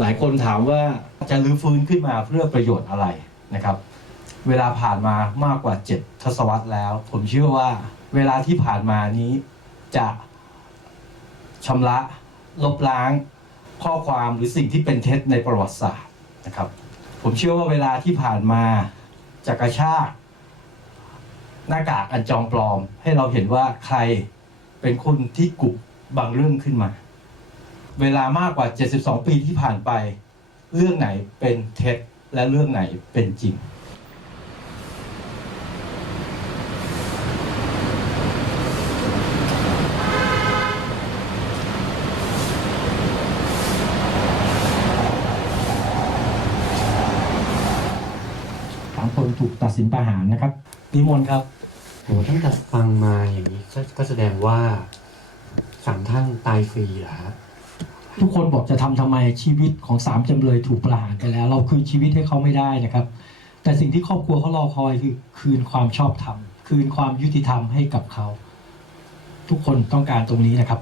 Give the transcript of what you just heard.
หลายคนถามว่าจะรื้อฟื้นขึ้นมาเพื่อประโยชน์อะไรนะครับ เวลาผ่านมามากกว่า 7 ทศวรรษแล้ว ผมเชื่อว่าเวลาที่ผ่านมานี้จะชำระลบล้างข้อความหรือสิ่งที่เป็นเท็จในประวัติศาสตร์นะครับ ผมเชื่อว่าเวลาที่ผ่านมาจะกระชากหน้ากากอันจอมปลอม ให้เราเห็นว่าใครเป็นคนที่กุบางเรื่องขึ้นมา เวลามากกว่า 72 ปีที่ผ่านไป เรื่องไหนเป็นเท็จและเรื่องไหนเป็นจริง สามคนถูกตัดสินประหารนะครับ นิมนต์ครับ โหตั้งแต่ฟังมาอย่างนี้ก็ก็แสดงว่าสามท่านตายฟรีเหรอฮะ ทุกคนบอกจะทำทำไมชีวิตของสามจำเลยถูกประหารไปแล้ว เราคืนชีวิตให้เขาไม่ได้นะครับ แต่สิ่งที่ครอบครัวเขารอคอยคือคืนความชอบธรรมคืนความยุติธรรมให้กับเขา ทุกคนต้องการตรงนี้นะครับ